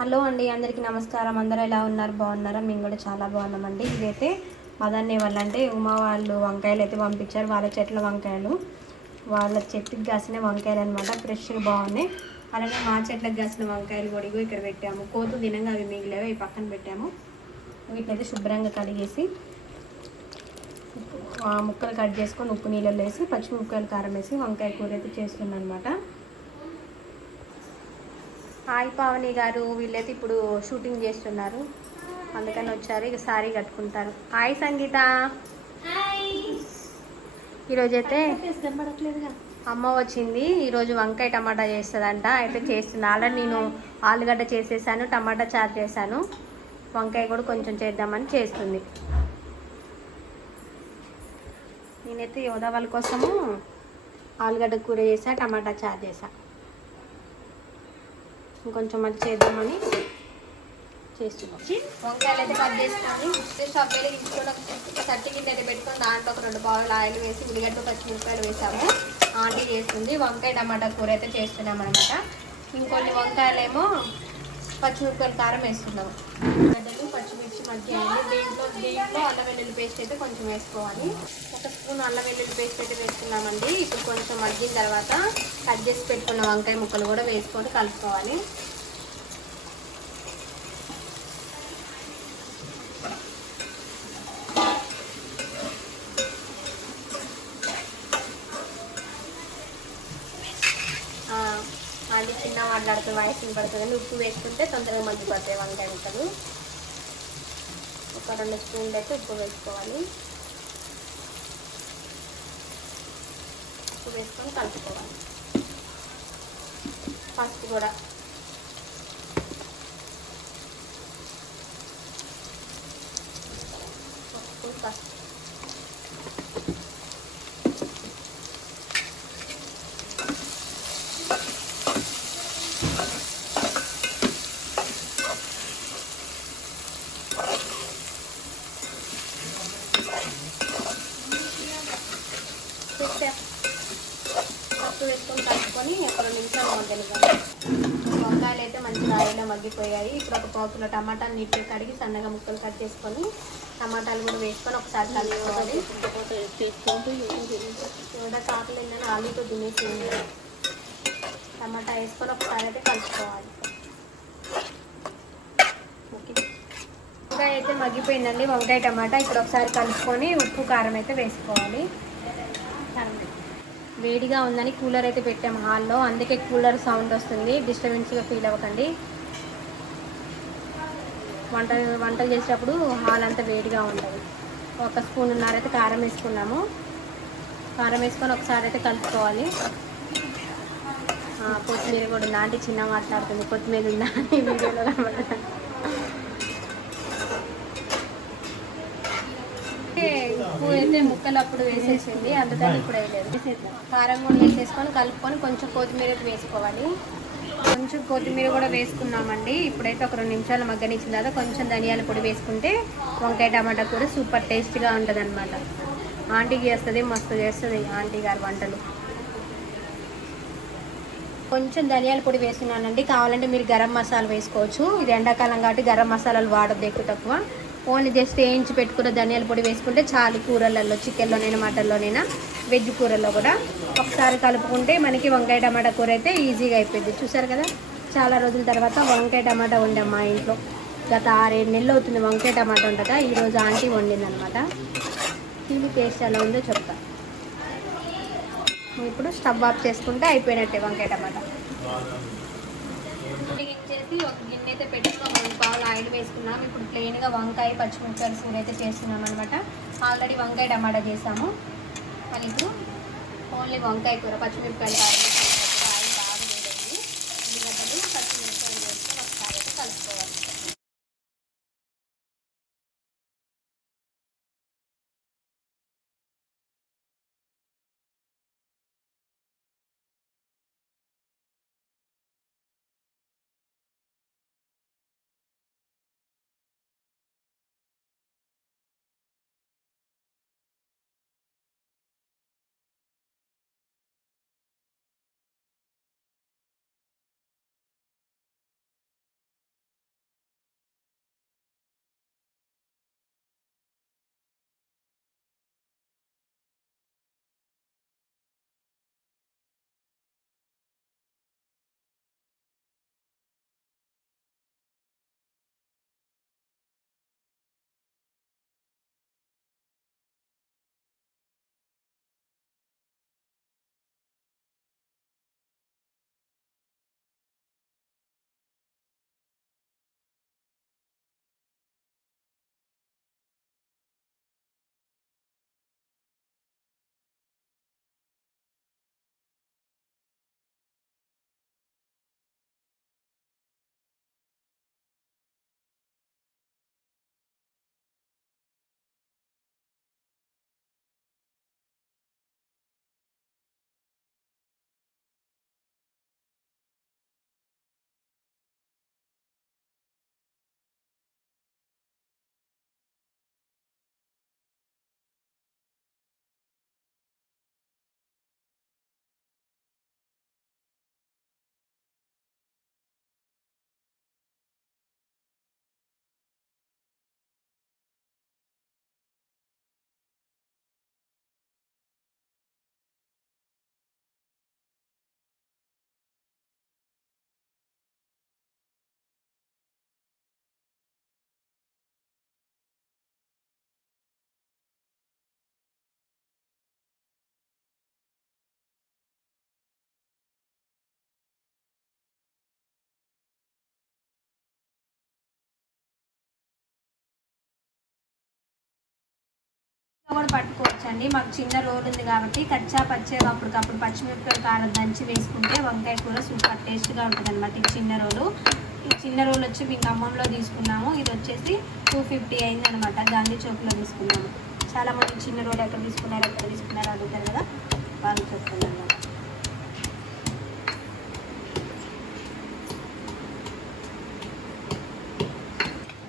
Hello అండి అందరికీ నమస్కారం. అందరూ ఎలా ఉన్నారు? బాగున్నారా? మేము కూడా చాలా బాగున్నామండి. ఇదైతే మదన్నే వాళ్ళు అంటే ఉమా వాళ్ళు వంకాయలు అయితే పంపించారు. వాళ్ళ చెట్ల వంకాయలు. వాళ్ళ చెట్టుకి కాసిన వంకాయలు అనమాట ఫ్రెష్గా బాగున్నాయి. అలాగే మా చెట్లకు కాసిన వంకాయలు కూడా ఇక్కడ పెట్టాము. కోతు దినంగా అవి మిగిలేవి అవి పక్కన పెట్టాము. వీటినైతే శుభ్రంగా కడిగేసి ఆ ముక్కలు కట్ చేసుకొని ఉప్పు నీళ్ళలో వేసి పచ్చిమిరపకాయలు కారం వేసి వంకాయ కూర అయితే చేస్తున్నాను అనమాట హాయ్ పావని గారు వీళ్ళైతే ఇప్పుడు షూటింగ్ చేస్తున్నారు. అందుకని వచ్చారు ఇక సారీ కట్టుకుంటారు. హాయ్ సంగీత. ఈరోజైతే అమ్మ వచ్చింది ఈరోజు వంకాయ టమాటా చేస్తుందంట. అయితే చేస్తుంది. ఆల్రెడీ నేను ఆలుగడ్డ చేసేసాను టమాటా చారు చేశాను. వంకాయ కూడా కొంచెం చేద్దామని చేస్తుంది. నేనైతే యోధా వాళ్ళ కోసము ఆలుగడ్డ కూర చేసా టమాటా చారు చేసా. ఇంకొంచెం అది చేద్దామని చేస్తున్నాం. వంకాయలు అయితే కట్ చేస్తాను స్టవ్ వేరే తీసుకొని ఒక సట్టి అయితే పెట్టుకొని దాంట్లో ఒక రెండు బావులు ఆయిల్ వేసి ఉల్లిగడ్డ పచ్చిమిరపకాయలు వేసాము. ఆంటీ చేస్తుంది. వంకాయ టమాటా కూర అయితే చేస్తున్నాం అనమాట ఇంకొన్ని వంకాయలేమో పచ్చిమిరపకాయలు కారం వేసుకున్నాము గడ్డలు పచ్చిమిర్చి మధ్య దీంట్లో దీంట్లో అల్లం వెల్లుల్లి పేస్ట్ అయితే కొంచెం వేసుకోవాలి. ఒక స్పూన్ అల్లం వెల్లుల్లి పేస్ట్ అయితే వేసుకున్నామండి. ఇప్పుడు కొంచెం మగ్గిన తర్వాత కట్ చేసి పెట్టుకున్న వంకాయ ముక్కలు కూడా వేసుకొని కలుపుకోవాలి అది చిన్న మాట్లాడుతూ వాయిస్ వినపడుతుంది ఉప్పు వేసుకుంటే తొందరగా మగ్గిపోతాయి వంకాయ ముక్కలు ఒక రెండు స్పూన్లు అయితే ఉప్పు వేసుకోవాలి. ఉప్పు వేసుకొని కలుపుకోవాలి. పసుపు కూడా. పసుపు పసుపు పప్పు వేసుకొని కలుపుకొని ఒక రెండు వంకాయలు అయితే మంచి ఆయిల్లో మగ్గిపోయాయి. ఇప్పుడు ఒక పావు టమాటాలు నీట్గా కడిగి సన్నగా ముక్కలు కట్ చేసుకొని టమాటాలు కూడా వేసుకొని ఒకసారి కలుపుకోవాలి. చూడ కాకులు ఏంటని ఆలుతో తినేసింది టమాటా వేసుకొని ఒకసారి అయితే కలుపుకోవాలి. ఓకే. వంకాయ అయితే మగ్గిపోయిందండి. వంకాయ టమాటా ఇప్పుడు ఒకసారి కలుపుకొని ఉప్పు కారం అయితే వేసుకోవాలి. వేడిగా ఉందని కూలర్ అయితే పెట్టాము హాల్లో. అందుకే కూలర్ సౌండ్ వస్తుంది. డిస్టర్బెన్స్గా ఫీల్ అవ్వకండి. వంట వంట చేసేటప్పుడు హాల్ అంతా వేడిగా ఉంటుంది. ఒక స్పూన్ ఉన్నారైతే కారం వేసుకున్నాము. కారం వేసుకొని ఒకసారి అయితే కలుపుకోవాలి. కొత్తిమీర కూడా ఉందా? అంటే చిన్న మాట్లాడుతుంది. కొత్తిమీర ఉందా? వీడియోలో కనబడతాను ఉప్పు అయితే ముక్కలు అప్పుడు వేసేసింది అందుకని ఇప్పుడు వేయలేదు కారం కూడా వేసేసుకొని కలుపుకొని కొంచెం కొత్తిమీర వేసుకోవాలి. కొంచెం కొత్తిమీర కూడా వేసుకున్నామండి. ఇప్పుడైతే ఒక రెండు నిమిషాలు మగ్గనిచ్చిన తర్వాత కొంచెం ధనియాల పొడి వేసుకుంటే వంకాయ టమాటా కూర సూపర్ టేస్ట్గా ఉంటుంది అనమాట ఆంటీకి చేస్తుంది మస్తు చేస్తుంది ఆంటీ గారి వంటలు. కొంచెం ధనియాల పొడి వేస్తున్నానండి. కావాలంటే మీరు గరం మసాలా వేసుకోవచ్చు. ఇది ఎండాకాలం కాబట్టి గరం మసాలాలు వాడద్దు ఎక్కువ తక్కువ. ఓన్లీ జస్ట్ వేయించి పెట్టుకున్న ధనియాల పొడి వేసుకుంటే చాలు కూరలలో చికెన్లోనైనా మటన్లోనైనా వెజ్ కూరల్లో కూడా. ఒకసారి కలుపుకుంటే మనకి వంకాయ టమాటా కూర అయితే ఈజీగా అయిపోయింది. చూసారు కదా? చాలా రోజుల తర్వాత వంకాయ టమాటా వండాం మా ఇంట్లో. గత ఆరేడు నెలలు అవుతుంది వంకాయ టమాటా ఉండగా ఈరోజు ఆంటీ వండిందనమాట ఇది టేస్ట్ ఎలా ఉందో చెప్తా. ఇప్పుడు స్టవ్ ఆఫ్ చేసుకుంటే అయిపోయినట్టే వంకాయ టమాటా. చేసి ఒక గిన్నె అయితే పెట్టుకున్నాం రెండు పావులు ఆయిల్ వేసుకున్నాం. ఇప్పుడు ప్లెయిన్గా వంకాయ పచ్చిమిరపకాయలు కూర అయితే చేస్తున్నాం అనమాట ఆల్రెడీ వంకాయ టమాటా చేసాము. మళ్ళీ ఇప్పుడు ఓన్లీ వంకాయ కూర పచ్చిమిరపకాయలు కూడా పట్టుకోవచ్చు అండి మాకు చిన్న రోల్ ఉంది కాబట్టి కచ్చా పచ్చే అప్పటికప్పుడు పచ్చిమిరపకాయలు కారం దంచి వేసుకుంటే వంకాయ కూర సూపర్ టేస్ట్గా ఉంటుంది అనమాట ఈ చిన్న రోలు. ఈ చిన్న రోల్ వచ్చి మేము ఖమ్మంలో తీసుకున్నాము. ఇది వచ్చేసి టూ ఫిఫ్టీ అయింది అనమాట గాంధీ చౌక్లో తీసుకున్నాము. చాలా మంది చిన్న రోడ్ ఎక్కడ తీసుకున్నారు ఎక్కడ తీసుకున్నారు అడుగుతారు కదా వాళ్ళు చెప్తాను అనమాట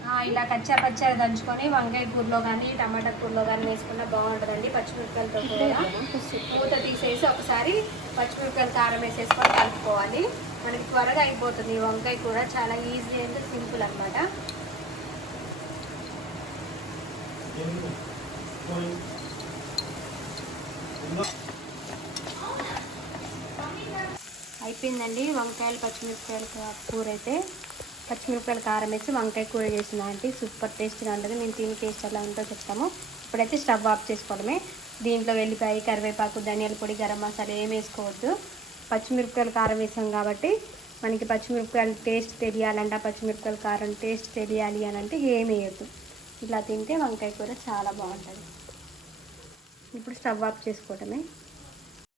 ఆ, ఇలా కచ్చా పచ్చా దంచుకొని వంకాయ కూరలో కానీ టమాటా కూరలో కానీ వేసుకున్న బాగుంటుందండి పచ్చిమిరపకాయలతో కూడా. మూత తీసేసి ఒకసారి పచ్చిమిరపకాయలు కారం వేసేసుకొని కలుపుకోవాలి. మనకి త్వరగా అయిపోతుంది ఈ వంకాయ కూర. చాలా ఈజీ అండ్ సింపుల్ అనమాట అయిపోయిందండి వంకాయలు పచ్చిమిరపకాయలు కూర అయితే. పచ్చిమిరపకాయలు కారం వేసి వంకాయ కూర చేసిన ఆంటీ సూపర్ టేస్ట్గా ఉంటుంది. మేము తిని టేస్ట్ ఎలా ఉంటుందో చెప్తాము. ఇప్పుడైతే స్టవ్ ఆఫ్ చేసుకోవడమే. దీంట్లో వెళ్ళిపోయి కరివేపాకు ధనియాల పొడి గరం మసాలా ఏం వేసుకోవద్దు. పచ్చిమిరపకాయలు కారం వేసాం కాబట్టి మనకి పచ్చిమిరపకాయలు టేస్ట్ తెలియాలంటే ఆ పచ్చిమిరపకాయల కారం టేస్ట్ తెలియాలి అని అంటే ఏం వేయద్దు. ఇలా తింటే వంకాయ కూర చాలా బాగుంటుంది. ఇప్పుడు స్టవ్ ఆఫ్ చేసుకోవడమే.